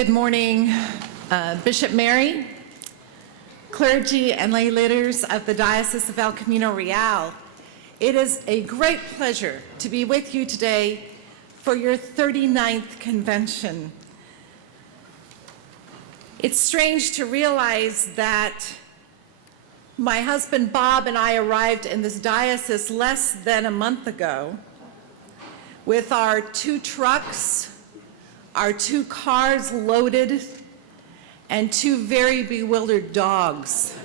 Good morning, Bishop Mary, clergy and lay leaders of the Diocese of El Camino Real. It is a great pleasure to be with you today for your 39th convention. It's strange to realize that my husband Bob and I arrived in this diocese less than a month ago with our 2 trucks, our 2 cars loaded, and 2 very bewildered dogs.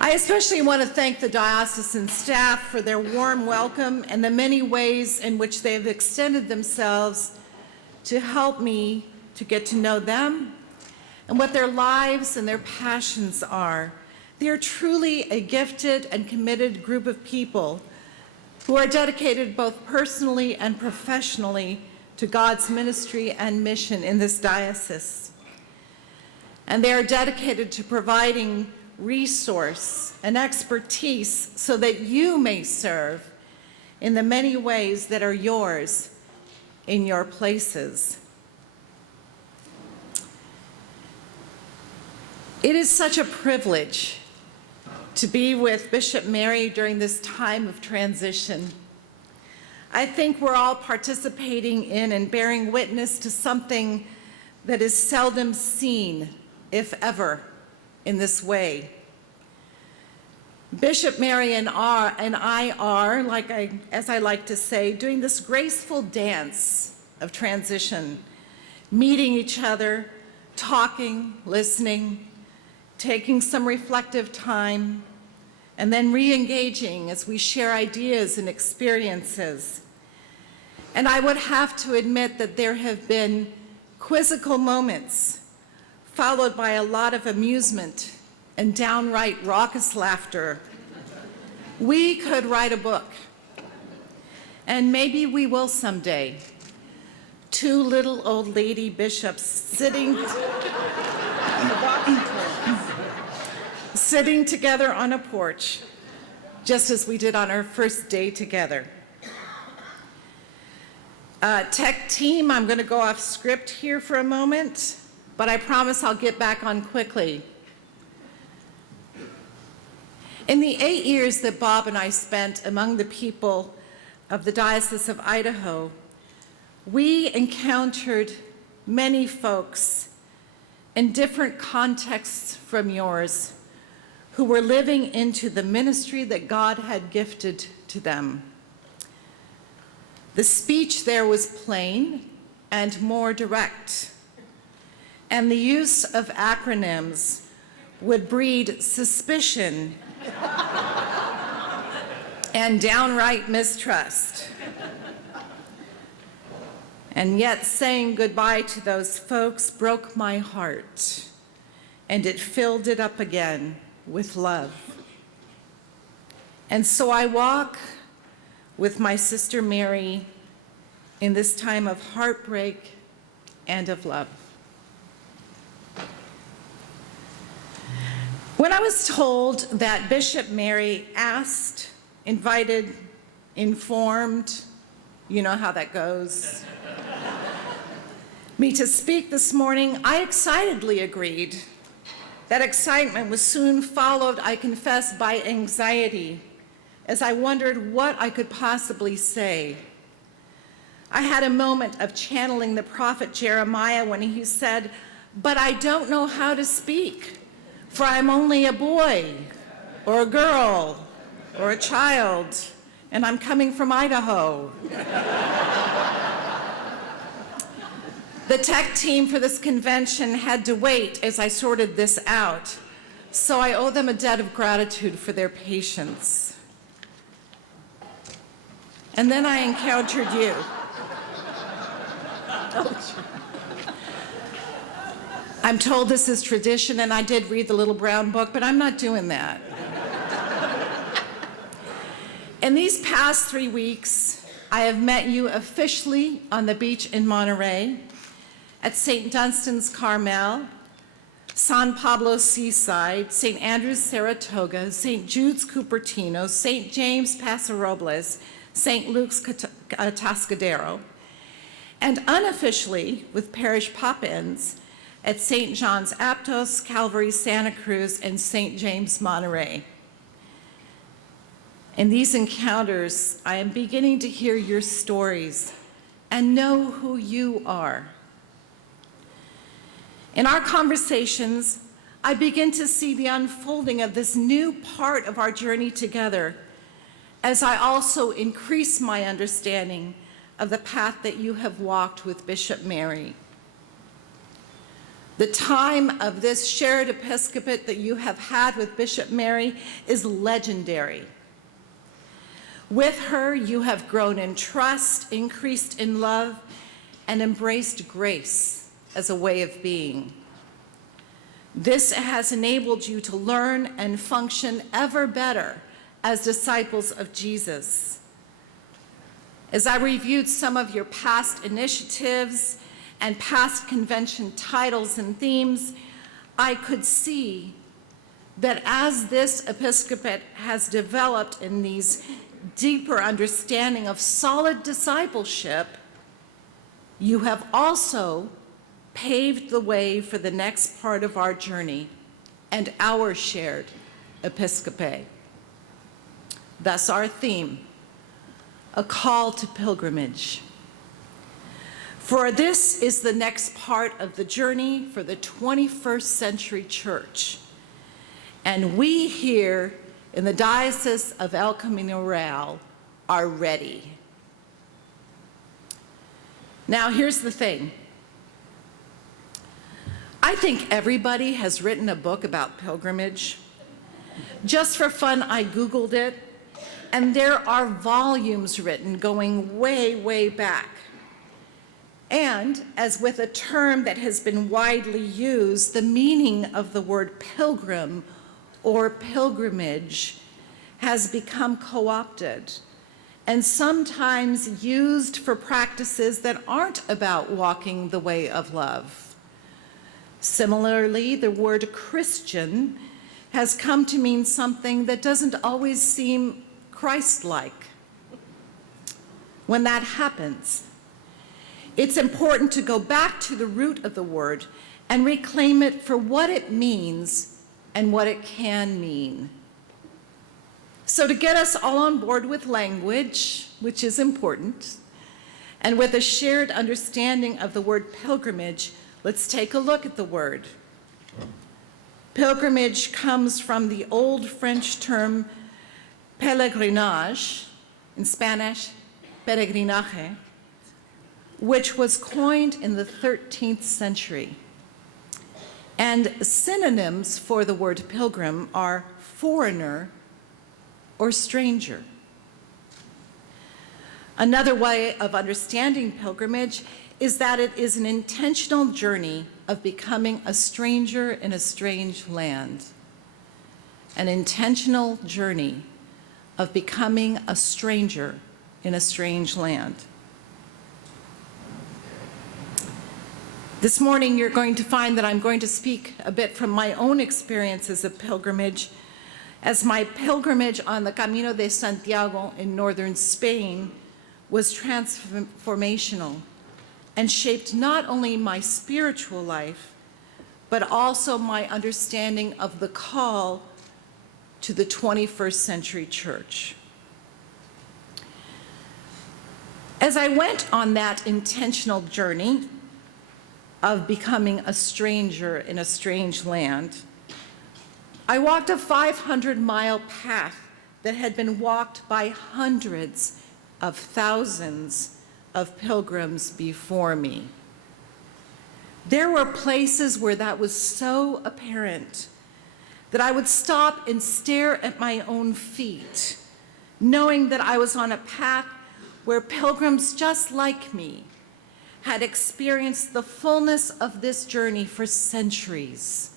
I especially want to thank the diocesan staff for their warm welcome and the many ways in which they have extended themselves to help me to get to know them and what their lives and their passions are. They are truly a gifted and committed group of people who are dedicated both personally and professionally to God's ministry and mission in this diocese. And they are dedicated to providing resource and expertise so that you may serve in the many ways that are yours in your places. It is such a privilege to be with Bishop Mary during this time of transition. I think we're all participating in and bearing witness to something that is seldom seen, if ever, in this way. Bishop Mary and I are, as I like to say, doing this graceful dance of transition, meeting each other, talking, listening, taking some reflective time, and then re-engaging as we share ideas and experiences. And I would have to admit that there have been quizzical moments, followed by a lot of amusement and downright raucous laughter. We could write a book, and maybe we will someday. 2 little old lady bishops sitting together on a porch, just as we did on our first day together. Tech team, I'm going to go off script here for a moment, but I promise I'll get back on quickly. In the 8 years that Bob and I spent among the people of the Diocese of Idaho, we encountered many folks in different contexts from yours who were living into the ministry that God had gifted to them. The speech there was plain and more direct, and the use of acronyms would breed suspicion and downright mistrust. And yet saying goodbye to those folks broke my heart, and it filled it up again with love. And so I walk with my sister Mary in this time of heartbreak and of love. When I was told that Bishop Mary asked, invited, informed, you know how that goes, me to speak this morning, I excitedly agreed. That excitement was soon followed, I confess, by anxiety as I wondered what I could possibly say. I had a moment of channeling the prophet Jeremiah when he said, "But I don't know how to speak, for I'm only a boy or a girl or a child, and I'm coming from Idaho." The tech team for this convention had to wait as I sorted this out, so I owe them a debt of gratitude for their patience. And then I encountered you. I'm told this is tradition, and I did read the Little Brown Book, but I'm not doing that. In these past 3 weeks, I have met you officially on the beach in Monterey, at St. Dunstan's Carmel, San Pablo Seaside, St. Andrew's Saratoga, St. Jude's Cupertino, St. James Paso Robles, St. Luke's Atascadero, and unofficially with parish pop-ins at St. John's Aptos, Calvary Santa Cruz, and St. James Monterey. In these encounters, I am beginning to hear your stories and know who you are. In our conversations, I begin to see the unfolding of this new part of our journey together as I also increase my understanding of the path that you have walked with Bishop Mary. The time of this shared episcopate that you have had with Bishop Mary is legendary. With her, you have grown in trust, increased in love, and embraced grace as a way of being. This has enabled you to learn and function ever better as disciples of Jesus. As I reviewed some of your past initiatives and past convention titles and themes, I could see that as this episcopate has developed in these deeper understanding of solid discipleship, you have also paved the way for the next part of our journey and our shared episcopate. Thus our theme, a call to pilgrimage. For this is the next part of the journey for the 21st century church. And we here in the Diocese of El Camino Real are ready. Now here's the thing. I think everybody has written a book about pilgrimage. Just for fun, I Googled it, and there are volumes written going way, way back. And as with a term that has been widely used, the meaning of the word pilgrim or pilgrimage has become co-opted and sometimes used for practices that aren't about walking the way of love. Similarly, the word Christian has come to mean something that doesn't always seem Christ-like. When that happens, it's important to go back to the root of the word and reclaim it for what it means and what it can mean. So to get us all on board with language, which is important, and with a shared understanding of the word pilgrimage, let's take a look at the word. Pilgrimage comes from the old French term pèlerinage, in Spanish, peregrinaje, which was coined in the 13th century. And synonyms for the word pilgrim are foreigner or stranger. Another way of understanding pilgrimage is that it is an intentional journey of becoming a stranger in a strange land. An intentional journey of becoming a stranger in a strange land. This morning, you're going to find that I'm going to speak a bit from my own experiences of pilgrimage, as my pilgrimage on the Camino de Santiago in northern Spain was transformational and shaped not only my spiritual life, but also my understanding of the call to the 21st century church. As I went on that intentional journey of becoming a stranger in a strange land, I walked a 500-mile path that had been walked by hundreds of thousands of pilgrims before me. There were places where that was so apparent that I would stop and stare at my own feet, knowing that I was on a path where pilgrims just like me had experienced the fullness of this journey for centuries.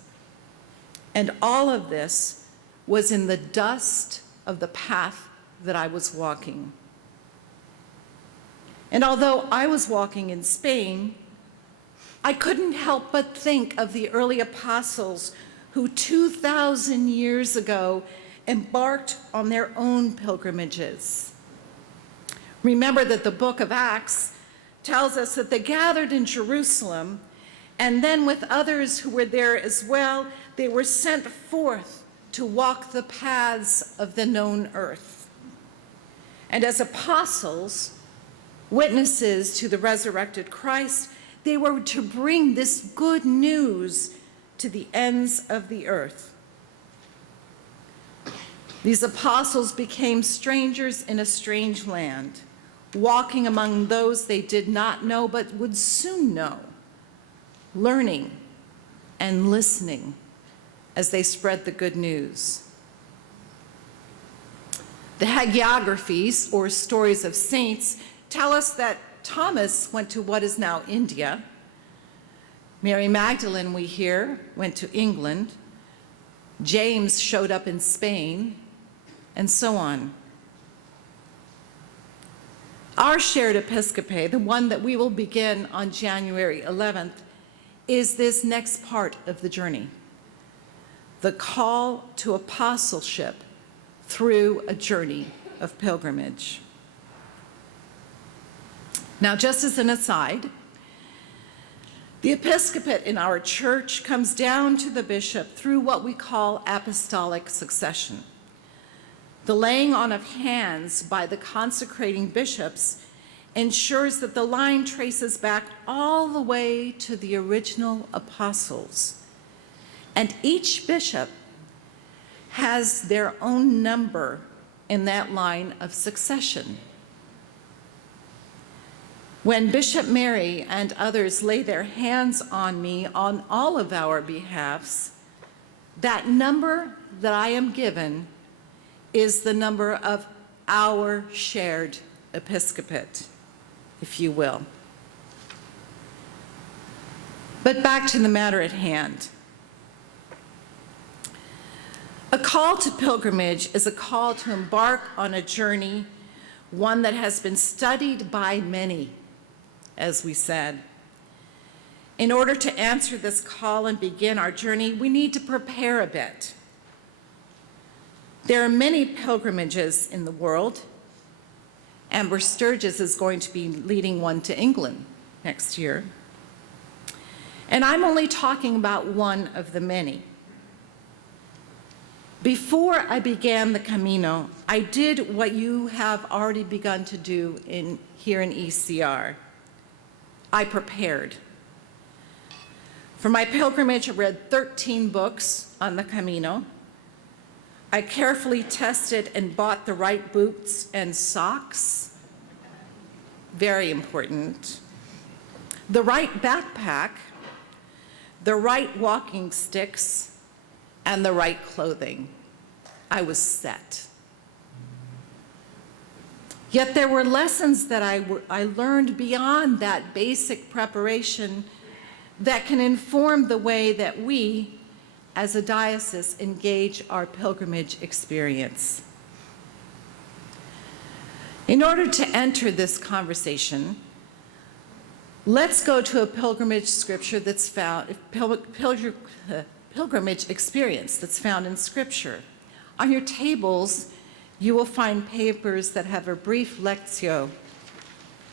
And all of this was in the dust of the path that I was walking. And although I was walking in Spain, I couldn't help but think of the early apostles who 2,000 years ago embarked on their own pilgrimages. Remember that the book of Acts tells us that they gathered in Jerusalem, and then with others who were there as well, they were sent forth to walk the paths of the known earth. And as apostles, witnesses to the resurrected Christ, they were to bring this good news to the ends of the earth. These apostles became strangers in a strange land, walking among those they did not know but would soon know, learning and listening as they spread the good news. The hagiographies, or stories of saints, tell us that Thomas went to what is now India. Mary Magdalene, we hear, went to England. James showed up in Spain, and so on. Our shared episcopate, the one that we will begin on January 11th, is this next part of the journey, the call to apostleship through a journey of pilgrimage. Now, just as an aside, the episcopate in our church comes down to the bishop through what we call apostolic succession. The laying on of hands by the consecrating bishops ensures that the line traces back all the way to the original apostles. And each bishop has their own number in that line of succession. When Bishop Mary and others lay their hands on me on all of our behalfs, that number that I am given is the number of our shared episcopate, if you will. But back to the matter at hand. A call to pilgrimage is a call to embark on a journey, one that has been studied by many, as we said. In order to answer this call and begin our journey, we need to prepare a bit. There are many pilgrimages in the world. Amber Sturgis is going to be leading one to England next year. And I'm only talking about one of the many. Before I began the Camino, I did what you have already begun to do here in ECR. I prepared. For my pilgrimage, I read 13 books on the Camino. I carefully tested and bought the right boots and socks. Very important. The right backpack, the right walking sticks, and the right clothing. I was set. Yet there were lessons that I learned beyond that basic preparation that can inform the way that we, as a diocese, engage our pilgrimage experience. In order to enter this conversation, let's go to a pilgrimage scripture that's found, pilgrimage experience that's found in Scripture. On your tables, you will find papers that have a brief lectio.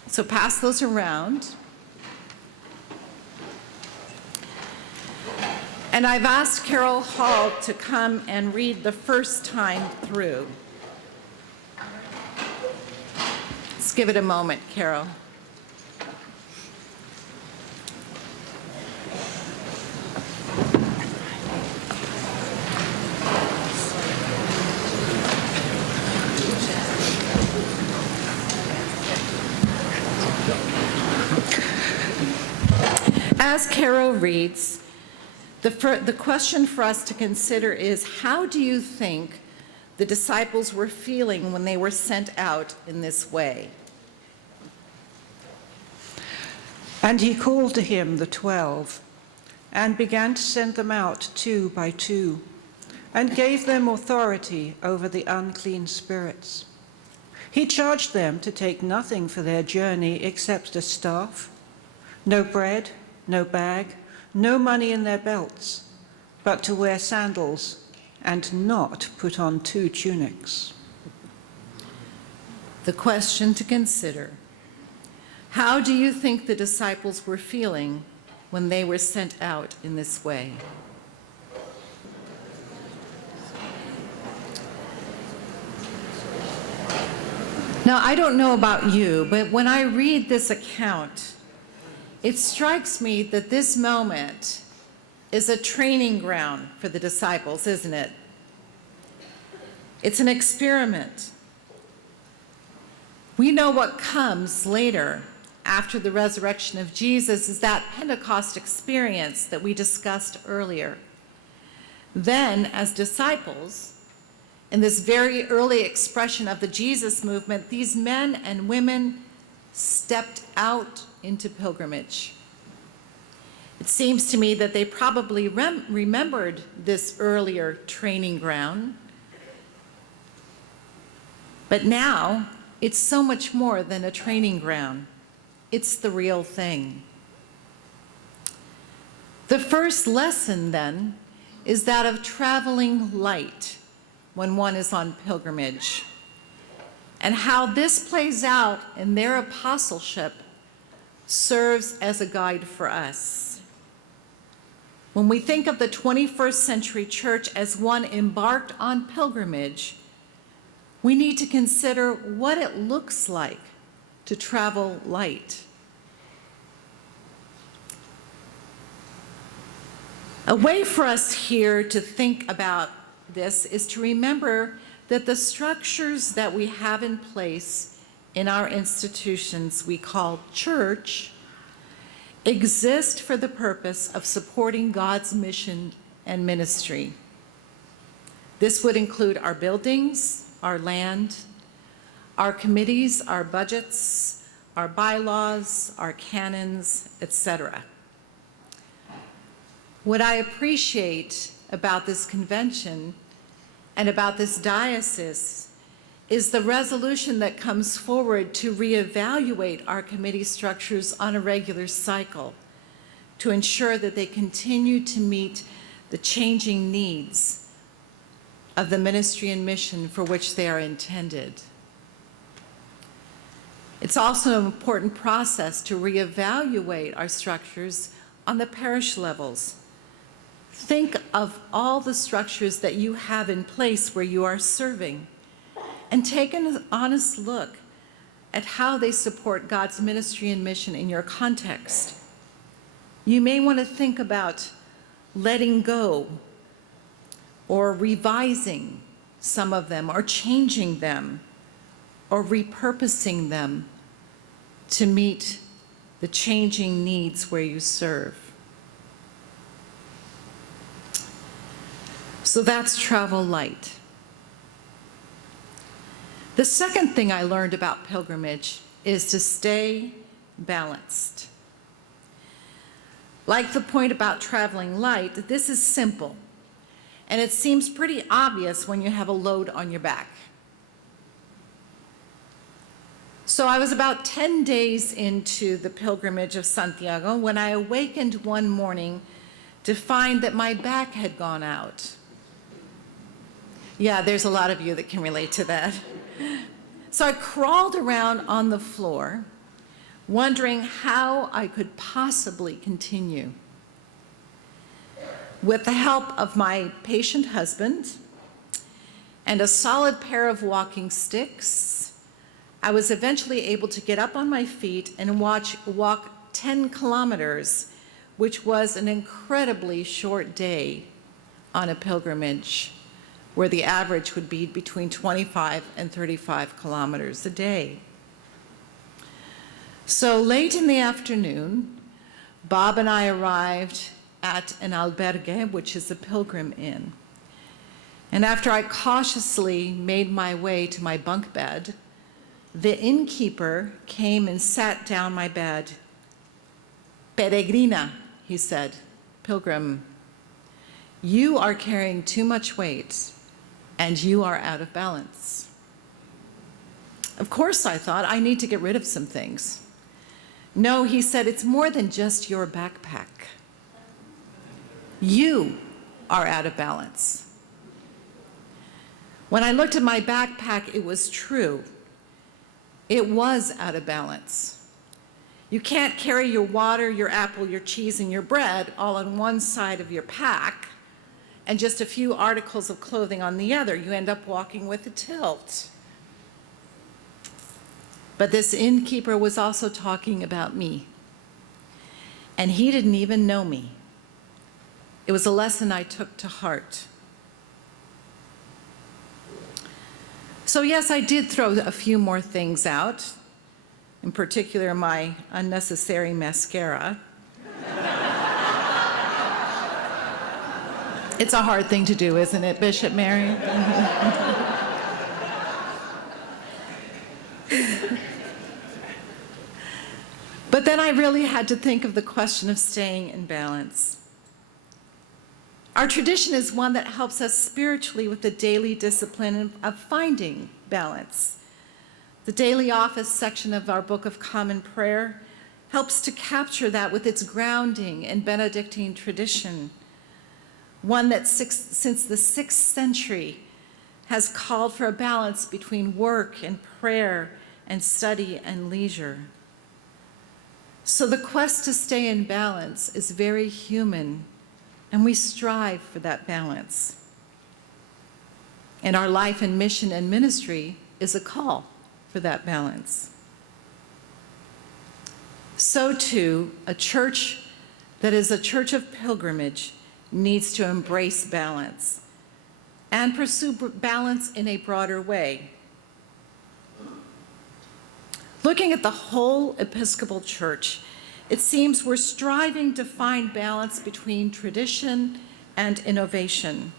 So pass those around. And I've asked Carol Hall to come and read the first time through. Let's give it a moment, Carol. As Carol reads, the question for us to consider is, how do you think the disciples were feeling when they were sent out in this way? And he called to him the 12, and began to send them out 2 by 2, and gave them authority over the unclean spirits. He charged them to take nothing for their journey except a staff, no bread, no bag, no money in their belts, but to wear sandals and not put on 2 tunics. The question to consider: How do you think the disciples were feeling when they were sent out in this way? Now, I don't know about you, but when I read this account, it strikes me that this moment is a training ground for the disciples, isn't it? It's an experiment. We know what comes later after the resurrection of Jesus is that Pentecost experience that we discussed earlier. Then, as disciples, in this very early expression of the Jesus movement, these men and women stepped out into pilgrimage. It seems to me that they probably remembered this earlier training ground, but now it's so much more than a training ground. It's the real thing. The first lesson, then, is that of traveling light when one is on pilgrimage, and how this plays out in their apostleship serves as a guide for us. When we think of the 21st century church as one embarked on pilgrimage, we need to consider what it looks like to travel light. A way for us here to think about this is to remember that the structures that we have in place in our institutions we call church exist for the purpose of supporting God's mission and ministry. This would include our buildings, our land, our committees, our budgets, our bylaws, our canons, etc. What I appreciate about this convention and about this diocese is the resolution that comes forward to reevaluate our committee structures on a regular cycle to ensure that they continue to meet the changing needs of the ministry and mission for which they are intended. It's also an important process to reevaluate our structures on the parish levels. Think of all the structures that you have in place where you are serving, and take an honest look at how they support God's ministry and mission in your context. You may want to think about letting go or revising some of them, or changing them, or repurposing them to meet the changing needs where you serve. So that's travel light. The second thing I learned about pilgrimage is to stay balanced. Like the point about traveling light, this is simple, and it seems pretty obvious when you have a load on your back. So I was about 10 days into the pilgrimage of Santiago when I awakened one morning to find that my back had gone out. Yeah, there's a lot of you that can relate to that. So I crawled around on the floor, wondering how I could possibly continue. With the help of my patient husband and a solid pair of walking sticks, I was eventually able to get up on my feet and walk 10 kilometers, which was an incredibly short day on a pilgrimage, where the average would be between 25 and 35 kilometers a day. So late in the afternoon, Bob and I arrived at an albergue, which is a pilgrim inn. And after I cautiously made my way to my bunk bed, the innkeeper came and sat down my bed. "Peregrina," he said, "pilgrim, you are carrying too much weight and you are out of balance." Of course, I thought, I need to get rid of some things. No, he said, it's more than just your backpack. You are out of balance. When I looked at my backpack, it was true. It was out of balance. You can't carry your water, your apple, your cheese, and your bread all on one side of your pack and just a few articles of clothing on the other. You end up walking with a tilt. But this innkeeper was also talking about me. And he didn't even know me. It was a lesson I took to heart. So yes, I did throw a few more things out, in particular my unnecessary mascara. It's a hard thing to do, isn't it, Bishop Mary? But then I really had to think of the question of staying in balance. Our tradition is one that helps us spiritually with the daily discipline of finding balance. The daily office section of our Book of Common Prayer helps to capture that with its grounding in Benedictine tradition, one that since the 6th century has called for a balance between work and prayer and study and leisure. So the quest to stay in balance is very human, and we strive for that balance. And our life and mission and ministry is a call for that balance. So too, a church that is a church of pilgrimage needs to embrace balance and pursue balance in a broader way. Looking at the whole Episcopal Church, it seems we're striving to find balance between tradition and innovation,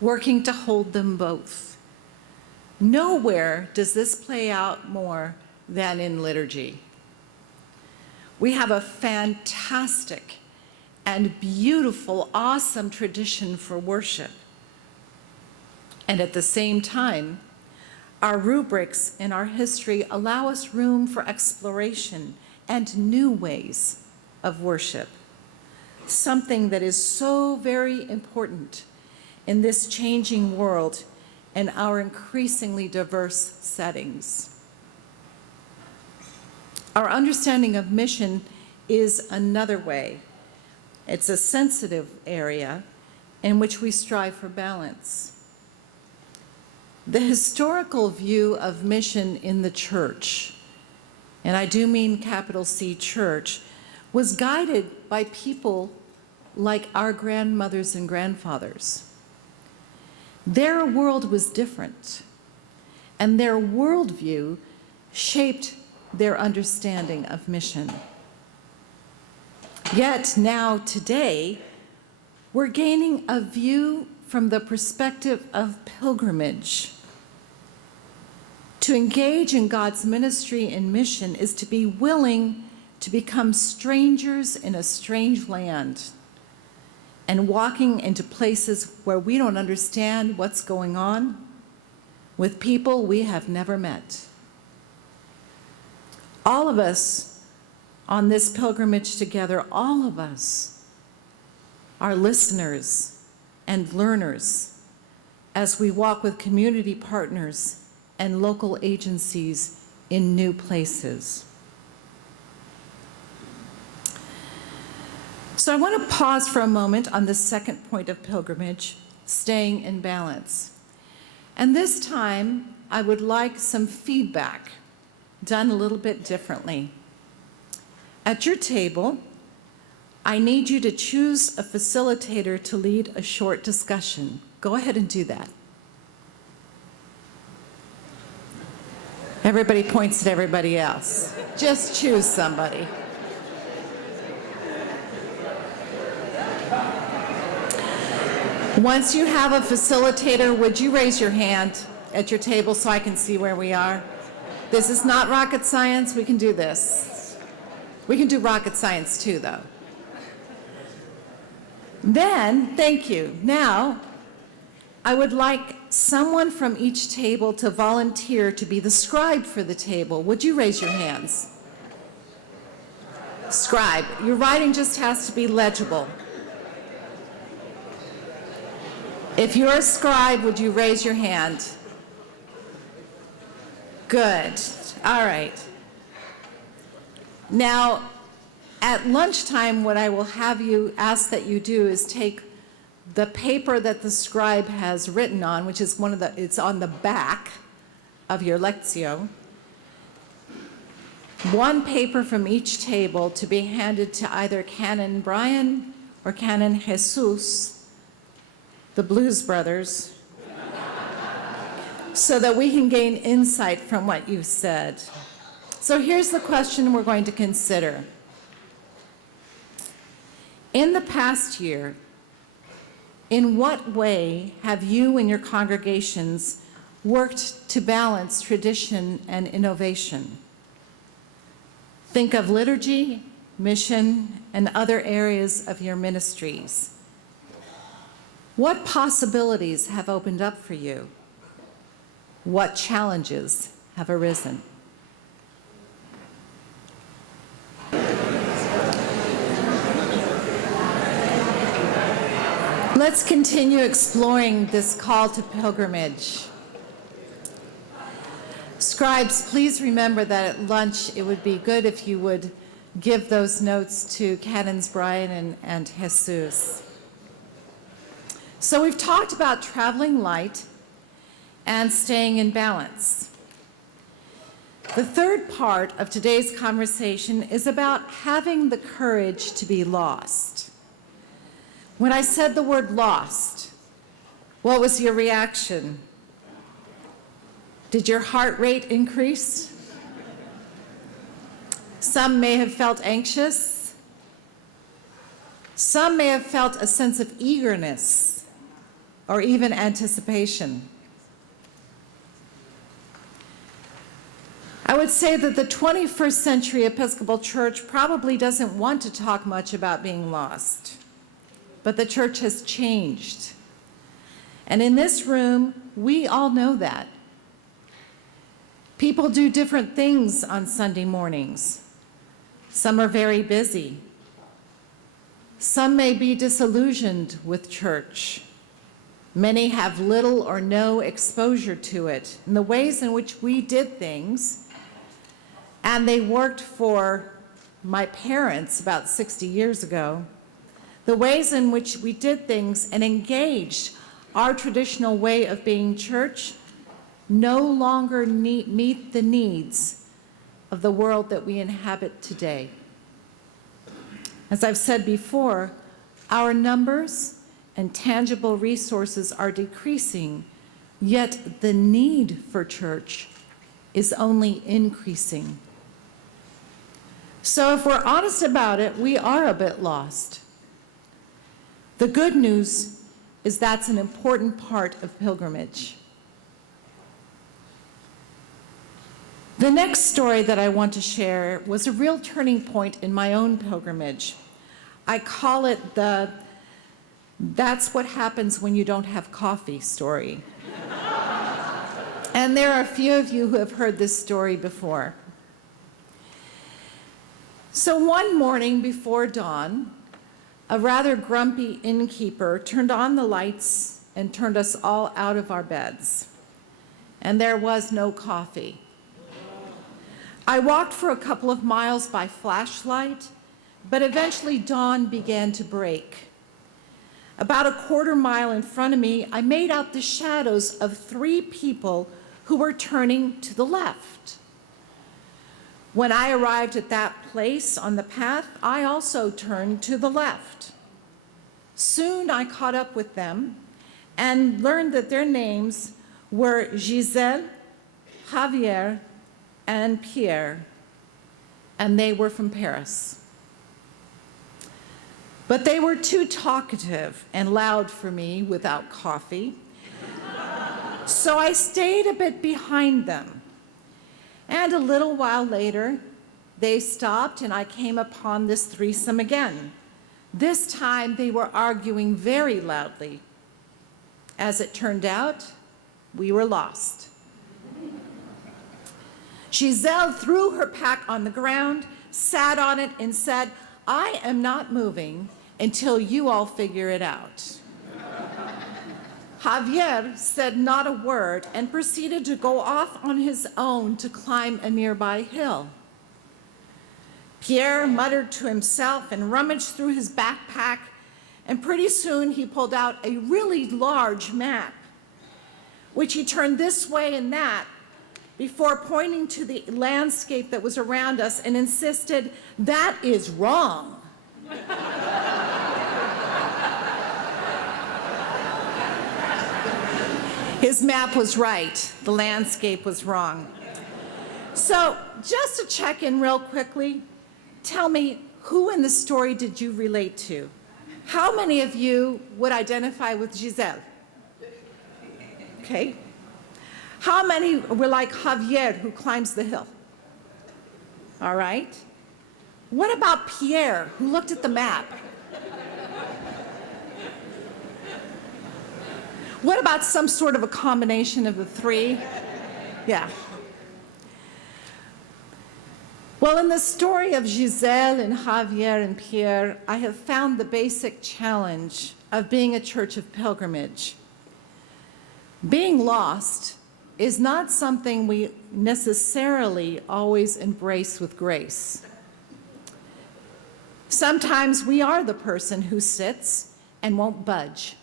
working to hold them both. Nowhere does this play out more than in liturgy. We have a fantastic and beautiful, awesome tradition for worship. And at the same time, our rubrics in our history allow us room for exploration and new ways of worship, something that is so very important in this changing world and our increasingly diverse settings. Our understanding of mission is another way. It's a sensitive area in which we strive for balance. The historical view of mission in the church, and I do mean capital C church, was guided by people like our grandmothers and grandfathers. Their world was different, and their worldview shaped their understanding of mission. Yet now, today, we're gaining a view from the perspective of pilgrimage. To engage in God's ministry and mission is to be willing to become strangers in a strange land and walking into places where we don't understand what's going on with people we have never met. All of us on this pilgrimage together, all of us are listeners and learners as we walk with community partners and local agencies in new places. So I want to pause for a moment on the second point of pilgrimage, staying in balance. And this time, I would like some feedback done a little bit differently. At your table, I need you to choose a facilitator to lead a short discussion. Go ahead and do that. Everybody points at everybody else. Just choose somebody. Once you have a facilitator, would you raise your hand at your table so I can see where we are? This is not rocket science. We can do this. We can do rocket science too, though. Then, thank you. Now, I would like someone from each table to volunteer to be the scribe for the table. Would you raise your hands? Scribe. Your writing just has to be legible. If you're a scribe, would you raise your hand? Good. All right. Now, at lunchtime, what I will have you ask that you do is take the paper that the scribe has written on, which is it's on the back of your lectio, one paper from each table to be handed to either Canon Brian or Canon Jesus, the Blues Brothers, so that we can gain insight from what you've said. So here's the question we're going to consider. In the past year, in what way have you and your congregations worked to balance tradition and innovation? Think of liturgy, mission, and other areas of your ministries. What possibilities have opened up for you? What challenges have arisen? Let's continue exploring this call to pilgrimage. Scribes, please remember that at lunch it would be good if you would give those notes to Canons Brian and Jesus. So we've talked about traveling light and staying in balance. The third part of today's conversation is about having the courage to be lost. When I said the word lost, what was your reaction? Did your heart rate increase? Some may have felt anxious. Some may have felt a sense of eagerness or even anticipation. I would say that the 21st century Episcopal Church probably doesn't want to talk much about being lost, but the church has changed. And in this room, we all know that. People do different things on Sunday mornings. Some are very busy. Some may be disillusioned with church. Many have little or no exposure to it in the ways in which we did things. And they worked for my parents about 60 years ago. The ways in which we did things and engaged our traditional way of being church no longer meet the needs of the world that we inhabit today. As I've said before, our numbers and tangible resources are decreasing, yet the need for church is only increasing. So if we're honest about it, we are a bit lost. The good news is that's an important part of pilgrimage. The next story that I want to share was a real turning point in my own pilgrimage. I call it the "that's what happens when you don't have coffee" story. And there are a few of you who have heard this story before. So one morning before dawn, a rather grumpy innkeeper turned on the lights and turned us all out of our beds. And there was no coffee. I walked for a couple of miles by flashlight, but eventually dawn began to break. About a quarter mile in front of me, I made out the shadows of 3 people who were turning to the left. When I arrived at that place on the path, I also turned to the left. Soon I caught up with them and learned that their names were Giselle, Javier, and Pierre, and they were from Paris. But they were too talkative and loud for me without coffee, so I stayed a bit behind them. And a little while later, they stopped and I came upon this threesome again. This time they were arguing very loudly. As it turned out, we were lost. Giselle threw her pack on the ground, sat on it, and said, "I am not moving until you all figure it out." Javier said not a word and proceeded to go off on his own to climb a nearby hill. Pierre muttered to himself and rummaged through his backpack, and pretty soon he pulled out a really large map, which he turned this way and that before pointing to the landscape that was around us and insisted, "That is wrong." His map was right. The landscape was wrong. So just to check in real quickly, tell me, who in the story did you relate to? How many of you would identify with Giselle? Okay. How many were like Javier, who climbs the hill? All right. What about Pierre, who looked at the map? What about some sort of a combination of the three? Yeah. Well, in the story of Giselle and Javier and Pierre, I have found the basic challenge of being a church of pilgrimage. Being lost is not something we necessarily always embrace with grace. Sometimes we are the person who sits and won't budge.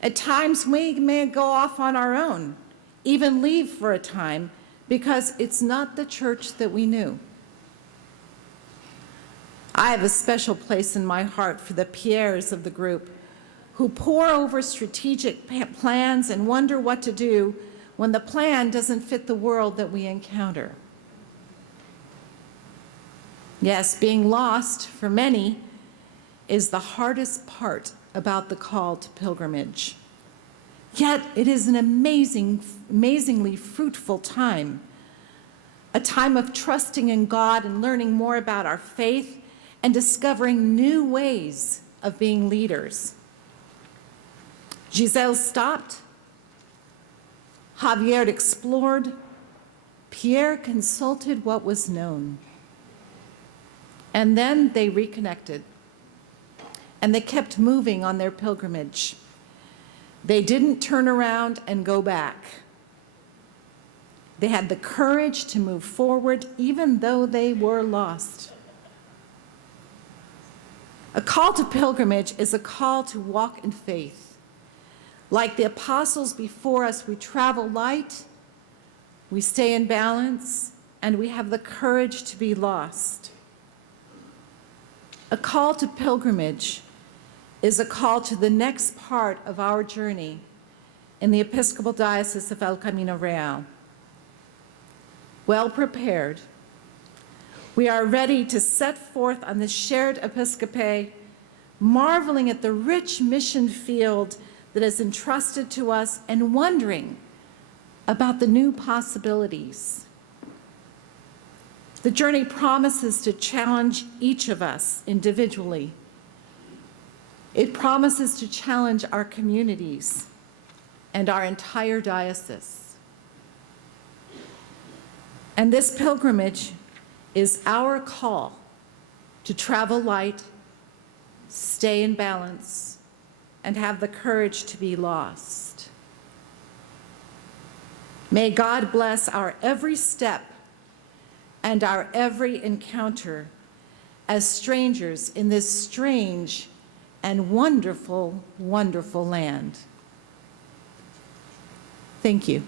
At times we may go off on our own, even leave for a time, because it's not the church that we knew. I have a special place in my heart for the Pierres of the group, who pore over strategic plans and wonder what to do when the plan doesn't fit the world that we encounter. Yes, being lost for many is the hardest part about the call to pilgrimage. Yet it is an amazingly fruitful time, a time of trusting in God and learning more about our faith and discovering new ways of being leaders. Giselle stopped, Javier explored, Pierre consulted what was known. And then they reconnected, and they kept moving on their pilgrimage. They didn't turn around and go back. They had the courage to move forward even though they were lost. A call to pilgrimage is a call to walk in faith. Like the apostles before us, we travel light, we stay in balance, and we have the courage to be lost. A call to pilgrimage is a call to the next part of our journey in the Episcopal Diocese of El Camino Real. Well prepared, we are ready to set forth on the shared episcopae, marveling at the rich mission field that is entrusted to us and wondering about the new possibilities. The journey promises to challenge each of us individually. It promises to challenge our communities and our entire diocese. And this pilgrimage is our call to travel light, stay in balance, and have the courage to be lost. May God bless our every step and our every encounter as strangers in this strange and wonderful, wonderful land. Thank you.